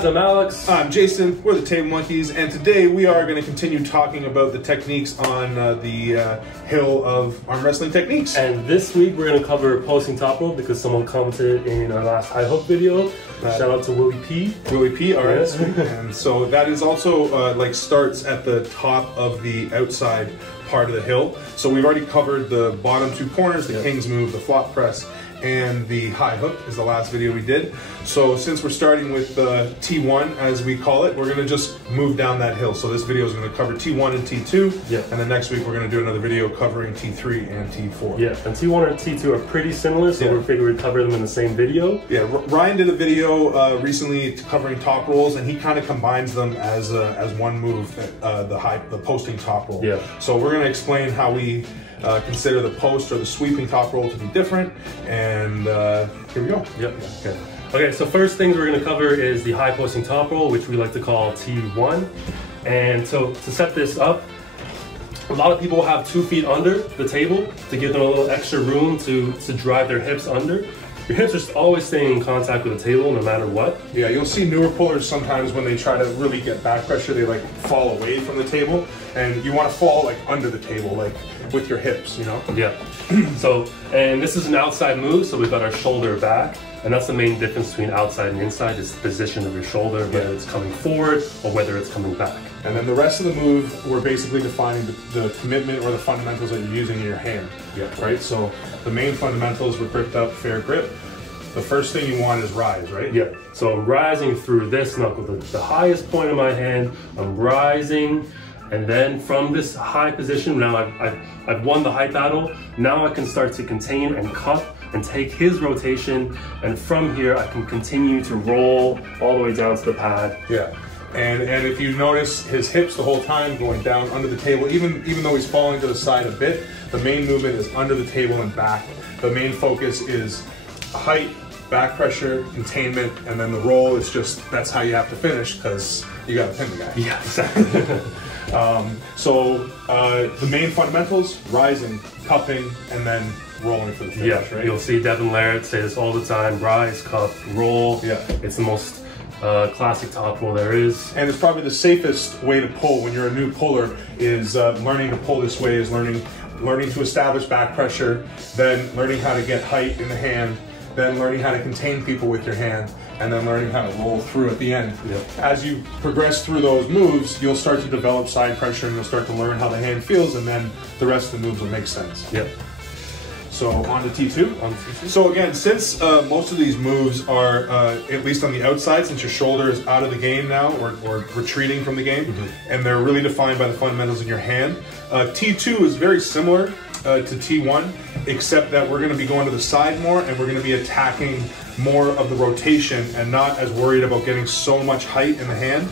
guys, I'm Alex. I'm Jason, we're the Table Monkeys, and today we are going to continue talking about the techniques on the hill of arm wrestling techniques. And this week we're going to cover posting top roll because someone commented in our last high hook video. Shout out to Willie P. Willie P, alright, sweet. And so that is also like starts at the top of the outside part of the hill. So we've already covered the bottom two corners, the King's Move, the flop press, and the high hook is the last video we did. So since we're starting with T1, as we call it, we're going to just move down that hill. So this video is going to cover T1 and T2, and then next week we're going to do another video covering T3 and T4. Yeah, and T1 and T2 are pretty similar, so we figured we'd cover them in the same video. Yeah, Ryan did a video recently covering top rolls, and he kind of combines them as one move, the posting top roll. Yeah. So we're going to explain how we consider the post or the sweeping top roll to be different, and here we go. Yep. Okay, so first things we're going to cover is the high posting top roll, which we like to call T1. And so to set this up, a lot of people have 2 feet under the table to give them a little extra room to drive their hips under. Your hips are always staying in contact with the table no matter what. Yeah, you'll see newer pullers sometimes when they try to really get back pressure, they like fall away from the table, and you want to fall like under the table, like with your hips, you know? Yeah. So, and this is an outside move, so we've got our shoulder back, and that's the main difference between outside and inside is the position of your shoulder, whether it's coming forward or whether it's coming back. And then the rest of the move, we're basically defining the commitment or the fundamentals that you're using in your hand. Yeah. Right? So the main fundamentals were gripped up, fair grip. The first thing you want is rise, right? Yeah. So I'm rising through this knuckle, the highest point of my hand. I'm rising, and then from this high position, now I've won the height battle. Now I can start to contain and cup and take his rotation, and from here I can continue to roll all the way down to the pad. Yeah. And if you notice his hips the whole time going down under the table, even though he's falling to the side a bit, the main movement is under the table and back. The main focus is height, back pressure, containment, and then the roll is just, that's how you have to finish because you got to pin the guy. Yeah, exactly. The main fundamentals, rising, cupping, and then rolling for the finish, right? You'll see Devon say this all the time, rise, cup, roll. Yeah. It's the most classic top roll there is. And it's probably the safest way to pull when you're a new puller is learning to pull this way, is learning to establish back pressure, then learning how to get height in the hand, then learning how to contain people with your hand, and then learning how to roll through at the end. Yep. As you progress through those moves, you'll start to develop side pressure and you'll start to learn how the hand feels, and then the rest of the moves will make sense. Yep. So on to T2. So again, since most of these moves are, at least on the outside, since your shoulder is out of the game now, or retreating from the game, and they're really defined by the fundamentals in your hand, T2 is very similar to T1, except that we're going to be going to the side more, and we're going to be attacking more of the rotation and not as worried about getting so much height in the hand.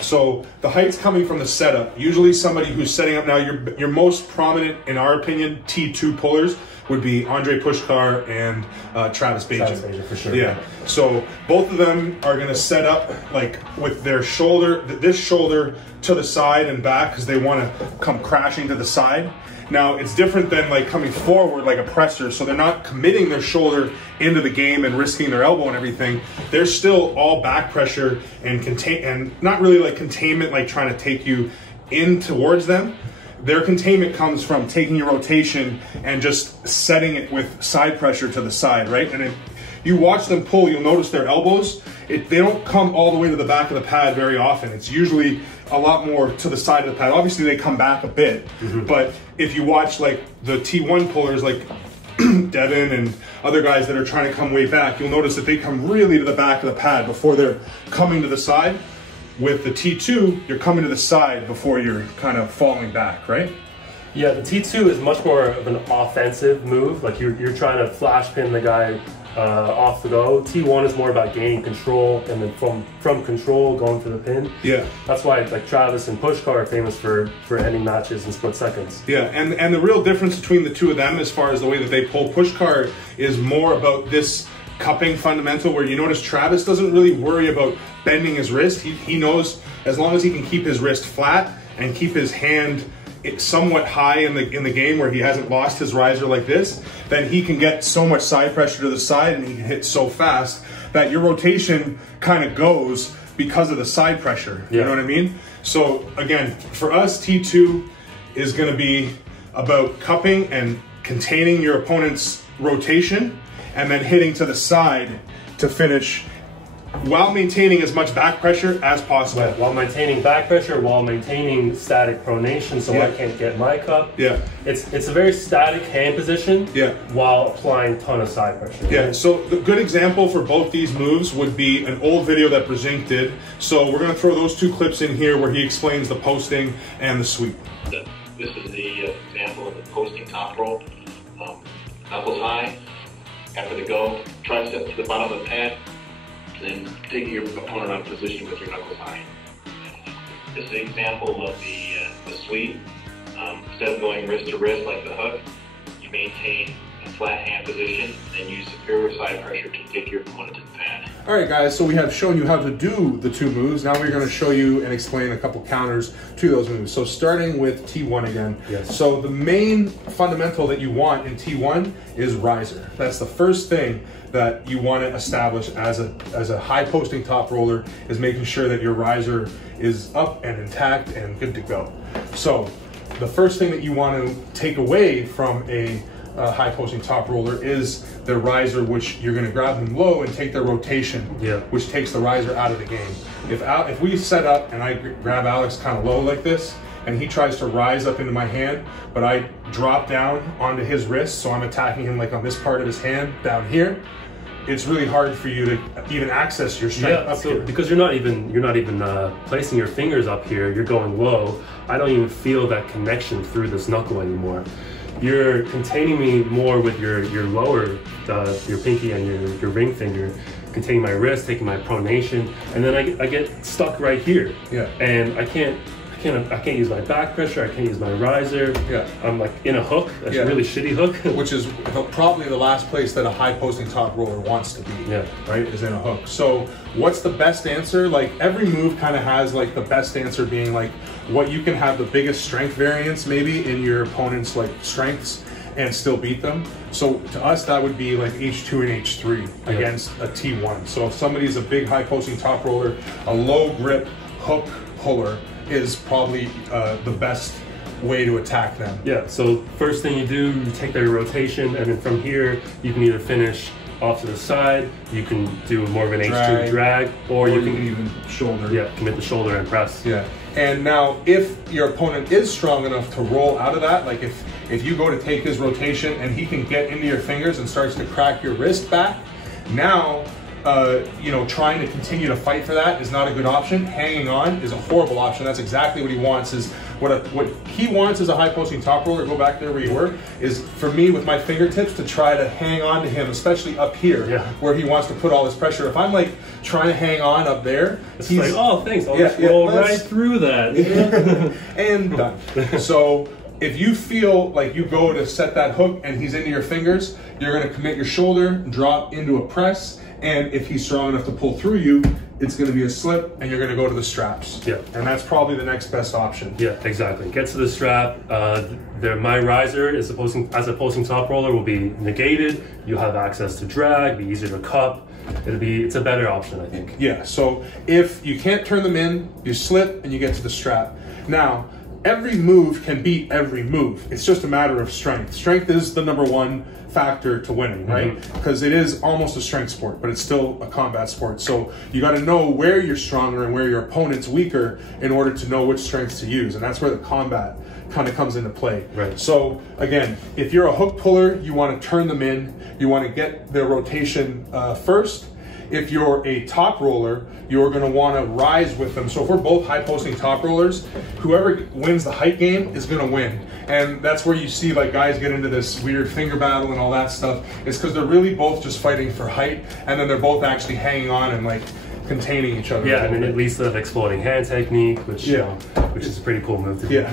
So the height's coming from the setup. Usually somebody who's setting up now, your most prominent, in our opinion, T2 pullers would be Andre Pushkar and Travis Bajan. Travis Bajan, for sure. Yeah. So both of them are going to set up like with their shoulder, this shoulder to the side and back because they want to come crashing to the side. Now it's different than like coming forward like a presser, so they're not committing their shoulder into the game and risking their elbow and everything. They're still all back pressure and not really like containment, like trying to take you in towards them. Their containment comes from taking your rotation and just setting it with side pressure to the side, right? And if you watch them pull, you'll notice their elbows, they don't come all the way to the back of the pad very often. It's usually a lot more to the side of the pad. Obviously they come back a bit, but if you watch like the T1 pullers like Devon and other guys that are trying to come way back, you'll notice that they come really to the back of the pad before they're coming to the side. With the T2, you're coming to the side before you're kind of falling back, right? Yeah, the T2 is much more of an offensive move. Like you're trying to flash pin the guy off the go. T1 is more about gaining control, and then from control going for the pin. Yeah. That's why like Travis and Pushkar are famous for ending matches in split seconds. Yeah, and the real difference between the two of them as far as the way that they pull, Pushkar is more about this cupping fundamental, where you notice Travis doesn't really worry about bending his wrist. He knows as long as he can keep his wrist flat and keep his hand somewhat high in the game where he hasn't lost his riser like this, then he can get so much side pressure to the side and he can hit so fast that your rotation kind of goes because of the side pressure. Yeah. You know what I mean? So again, for us, T2 is going to be about cupping and containing your opponent's rotation and then hitting to the side to finish while maintaining as much back pressure as possible. Right. While maintaining back pressure, while maintaining static pronation, so I can't get my cup. Yeah. It's a very static hand position. Yeah. While applying a ton of side pressure. Yeah. Right? So the good example for both these moves would be an old video that Brzezinski did. So we're going to throw those two clips in here where he explains the posting and the sweep. This is the example of the posting top roll. Knuckles high. After the go, tricep to the bottom of the pad. Then take your opponent out of position with your knuckles high. This is an example of the sweep. Instead of going wrist to wrist like the hook, you maintain a flat hand position and use superior side pressure to take your opponent to the pad. All right, guys, so we have shown you how to do the two moves. Now we're going to show you and explain a couple counters to those moves. So starting with T1 again. Yes. So the main fundamental that you want in T1 is riser. That's the first thing that you want to establish as a high posting top roller, is making sure that your riser is up and intact and good to go. So the first thing that you want to take away from a high posting top roller is the riser, which you're going to grab them low and take their rotation, which takes the riser out of the game. If we set up and I grab Alex kind of low like this, and he tries to rise up into my hand, but I drop down onto his wrist, so I'm attacking him like on this part of his hand down here, it's really hard for you to even access your strength up here. Because you're not even placing your fingers up here. You're going low. I don't even feel that connection through this knuckle anymore. You're containing me more with your lower, your pinky and your ring finger, containing my wrist, taking my pronation, and then I get stuck right here. Yeah. And I can't use my back pressure, I can't use my riser. Yeah. I'm like in a hook, a really shitty hook. Which is probably the last place that a high posting top roller wants to be. Yeah. Right, is in a hook. So what's the best answer? Like every move kind of has like the best answer being like what you can have the biggest strength variance maybe in your opponent's like strengths and still beat them. So to us that would be like H2 and H3 against a T1. So if somebody's a big high posting top roller, a low grip hook puller is probably the best way to attack them. Yeah, so first thing you do, you take their rotation, and then from here, you can either finish off to the side, you can do more of an H2 drag, or you can even shoulder. Yeah, commit the shoulder and press. Yeah, and now if your opponent is strong enough to roll out of that, like if you go to take his rotation and he can get into your fingers and starts to crack your wrist back, now you know, trying to continue to fight for that is not a good option. Hanging on is a horrible option. That's exactly what he wants. Is what he wants as a high posting top roller. Go back there where you were. Is for me with my fingertips to try to hang on to him, especially up here where he wants to put all this pressure. If I'm like trying to hang on up there, he's like, oh, thanks. I'll just roll right through that. And done. So if you feel like you go to set that hook and he's into your fingers, you're going to commit your shoulder, drop into a press. And if he's strong enough to pull through you, it's going to be a slip, and you're going to go to the straps. Yeah. And that's probably the next best option. Yeah, exactly. Get to the strap. My riser as a posting top roller will be negated. You'll have access to drag, be easier to cup. It's a better option, I think. Yeah, so if you can't turn them in, you slip and you get to the strap. Now, every move can beat every move. It's just a matter of strength. Strength is the #1 factor to winning, right? Because it is almost a strength sport, but it's still a combat sport. So you got to know where you're stronger and where your opponent's weaker in order to know which strengths to use. And that's where the combat kind of comes into play. Right. So again, if you're a hook puller, you want to turn them in. You want to get their rotation first. If you're a top roller, you're going to want to rise with them. So if we're both high posting top rollers, whoever wins the height game is going to win. And that's where you see like guys get into this weird finger battle and all that stuff. It's because they're really both just fighting for height, and then they're both actually hanging on and like containing each other. Yeah, and then it leads to the exploding hand technique, which which is a pretty cool move to do. Yeah.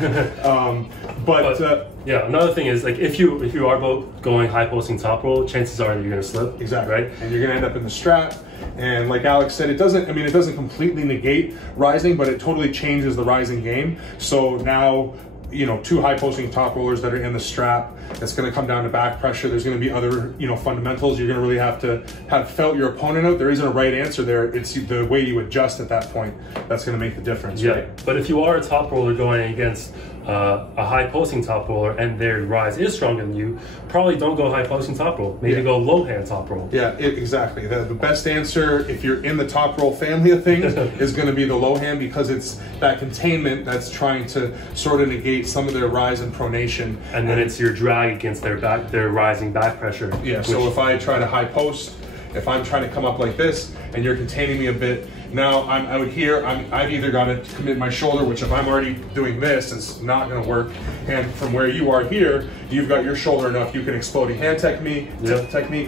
Another thing is like if you are both going high posting top roll, chances are that you're gonna slip. Exactly. Right? And you're gonna end up in the strap. And like Alex said, it doesn't completely negate rising, but it totally changes the rising game. So now you know, 2 high posting top rollers that are in the strap. It's going to come down to back pressure. There's going to be other, you know, fundamentals. You're going to really have to have felt your opponent out. There isn't a right answer there. It's the way you adjust at that point that's going to make the difference. Yeah, right? But if you are a top roller going against a high posting top roller and their rise is stronger than you, probably don't go high posting top roll. Maybe go low hand top roll. Yeah, exactly. The best answer, if you're in the top roll family of things, is going to be the low hand, because it's that containment that's trying to sort of negate some of their rise and pronation. And then it's your drag against their rising back pressure. Yeah, so if I try to high post, if I'm trying to come up like this and you're containing me a bit, now I've either got to commit my shoulder, which if I'm already doing this, it's not going to work. And from where you are here, you've got your shoulder enough, you can exploding hand technique,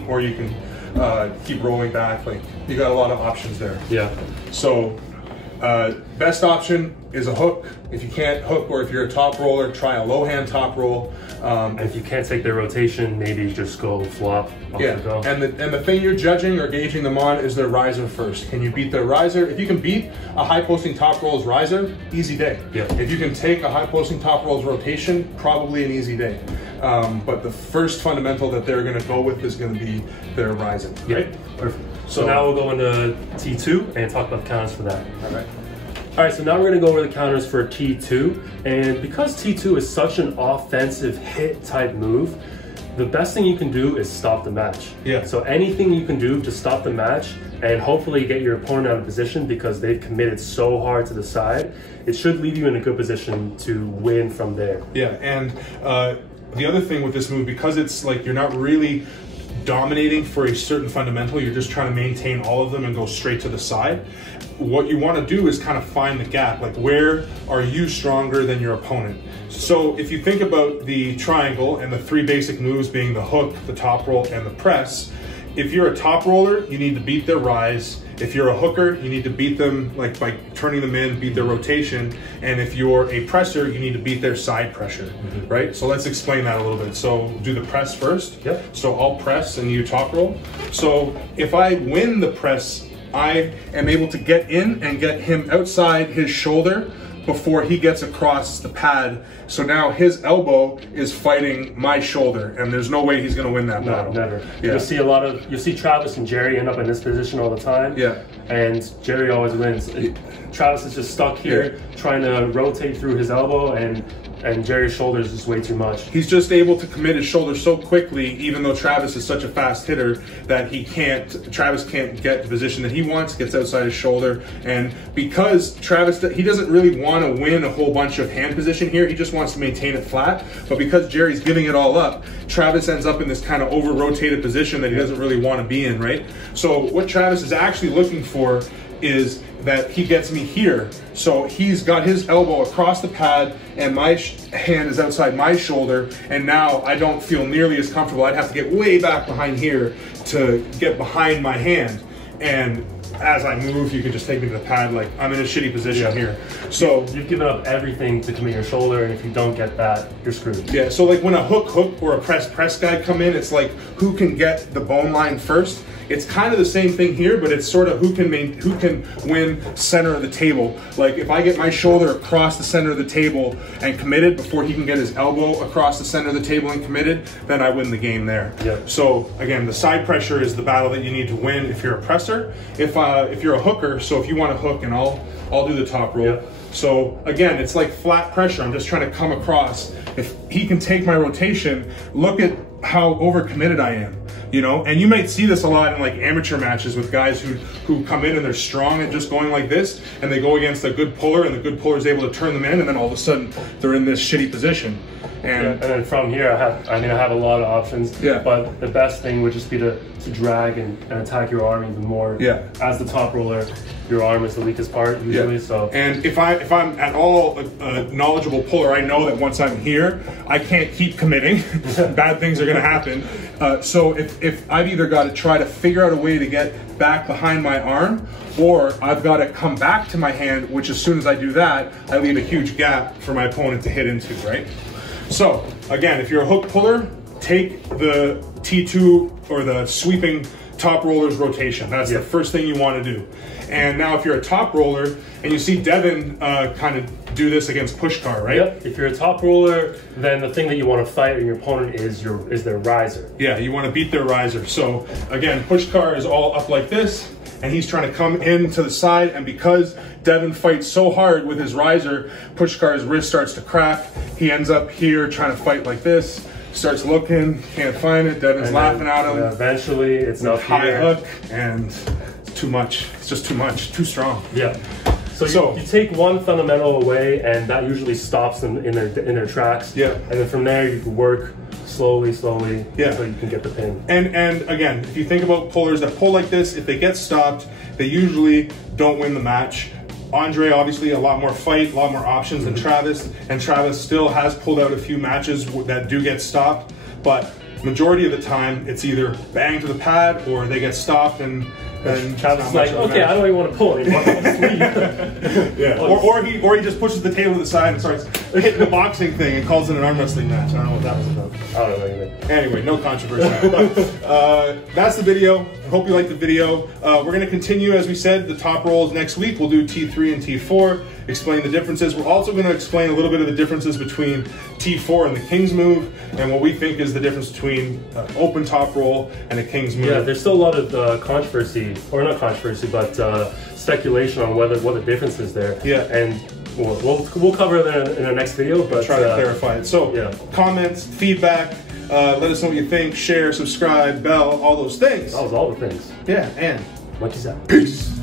or you can keep rolling back. Like, you got a lot of options there. Yeah. So best option is a hook. If you can't hook, or if you're a top roller, try a low hand top roll. And if you can't take their rotation, maybe just go flop. Yeah, and the thing you're judging or gauging them on is their riser first. Can you beat their riser? If you can beat a high posting top roll's riser, easy day. Yeah. If you can take a high posting top roll's rotation, probably an easy day. But the first fundamental that they're going to go with is going to be their rising. Right? Yeah, perfect. So now we'll go into T2 and talk about the counters for that. All right. All right, so now we're going to go over the counters for T2. And because T2 is such an offensive hit type move, the best thing you can do is stop the match. Yeah. So anything you can do to stop the match and hopefully get your opponent out of position, because they've committed so hard to the side, it should leave you in a good position to win from there. Yeah, and the other thing with this move, because it's like you're not really dominating for a certain fundamental, you're just trying to maintain all of them and go straight to the side. What you want to do is kind of find the gap, like where are you stronger than your opponent? So if you think about the triangle and the 3 basic moves being the hook, the top roll, and the press, if you're a top roller, you need to beat their rise. If you're a hooker, you need to beat them like by turning them in, beat their rotation. And if you're a presser, you need to beat their side pressure, right? So let's explain that a little bit. So do the press first. Yep. So I'll press and you top roll. So if I win the press, I am able to get in and get him outside his shoulder before he gets across the pad. So now his elbow is fighting my shoulder, and there's no way he's going to win that battle. Never. Yeah. You'll see Travis and Jerry end up in this position all the time. Yeah. And Jerry always wins. Travis is just stuck here trying to rotate through his elbow, and Jerry's shoulder is just way too much. He's just able to commit his shoulder so quickly, even though Travis is such a fast hitter, that Travis can't get the position that he wants, gets outside his shoulder. And because Travis, he doesn't really want to win a whole bunch of hand position here, he just wants to maintain it flat. But because Jerry's giving it all up, Travis ends up in this kind of over-rotated position that he doesn't really want to be in, right? So what Travis is actually looking for is that he gets me here. So he's got his elbow across the pad and my hand is outside my shoulder, and now I don't feel nearly as comfortable. I'd have to get way back behind here to get behind my hand. And as I move, you can just take me to the pad. Like, I'm in a shitty position here. So you've given up everything to commit your shoulder, and if you don't get that, you're screwed. Yeah, so like when a hook or a press guy come in, it's like who can get the bone line first. It's kind of the same thing here, but it's sort of who can win center of the table. Like if I get my shoulder across the center of the table and committed before he can get his elbow across the center of the table and committed, then I win the game there. Yeah. So again, the side pressure is the battle that you need to win if you're a presser. If you're a hooker, so if you want to hook, and I'll do the top roll. Yeah. So again, it's like flat pressure. I'm just trying to come across. If he can take my rotation, look at how overcommitted I am. You know, and you might see this a lot in like amateur matches with guys who come in and they're strong at just going like this, and they go against a good puller, and the good puller is able to turn them in, and then all of a sudden they're in this shitty position. And then from here, I have a lot of options. Yeah. But the best thing would just be to drag and attack your arm even more. Yeah. As the top roller, your arm is the weakest part usually. Yeah. So. And if I'm at all a knowledgeable puller, I know that once I'm here, I can't keep committing. Bad things are going to happen. So if I've either got to try to figure out a way to get back behind my arm, or I've got to come back to my hand, which as soon as I do that, I leave a huge gap for my opponent to hit into, right? So again, if you're a hook puller, take the T2 or the sweeping top roller's rotation. That's the first thing you want to do. And now if you're a top roller and you see Devon kind of do this against push car, right? Yep. If you're a top roller, then the thing that you want to fight in your opponent is their riser. Yeah, you want to beat their riser. So again, push car is all up like this, and he's trying to come in to the side, and because Devon fights so hard with his riser, push car's wrist starts to crack. He ends up here trying to fight like this, starts looking, can't find it, Devon's laughing at him. Eventually it's up high here. hook, and it's too much. It's just too much, too strong. Yeah. So you take one fundamental away, and that usually stops them in their tracks. Yeah. And then from there you can work slowly, yeah, until you can get the pin. And again, if you think about pullers that pull like this, if they get stopped, they usually don't win the match. Andre, obviously, a lot more fight, a lot more options than Travis, and Travis still has pulled out a few matches that do get stopped, but majority of the time, it's either bang to the pad or they get stopped, and Travis is like, okay, I don't even want to pull anymore. Yeah. Or he just pushes the table to the side and starts hitting the boxing thing and calls it an arm wrestling match. I don't know what that was about. I don't know anything. Anyway, no controversy. But, that's the video. I hope you liked the video. We're going to continue, as we said, the top rolls next week. We'll do T3 and T4, explain the differences. We're also going to explain a little bit of the differences between T4 and the King's move, and what we think is the difference between open top roll and a King's move. Yeah, there's still a lot of controversy, or not controversy, but speculation on what the difference is there. Yeah. And we'll cover that in our next video, but try to clarify it. So, yeah. Comments, feedback, let us know what you think, share, subscribe, bell, all those things. That was all the things. Yeah, and what you said. peace.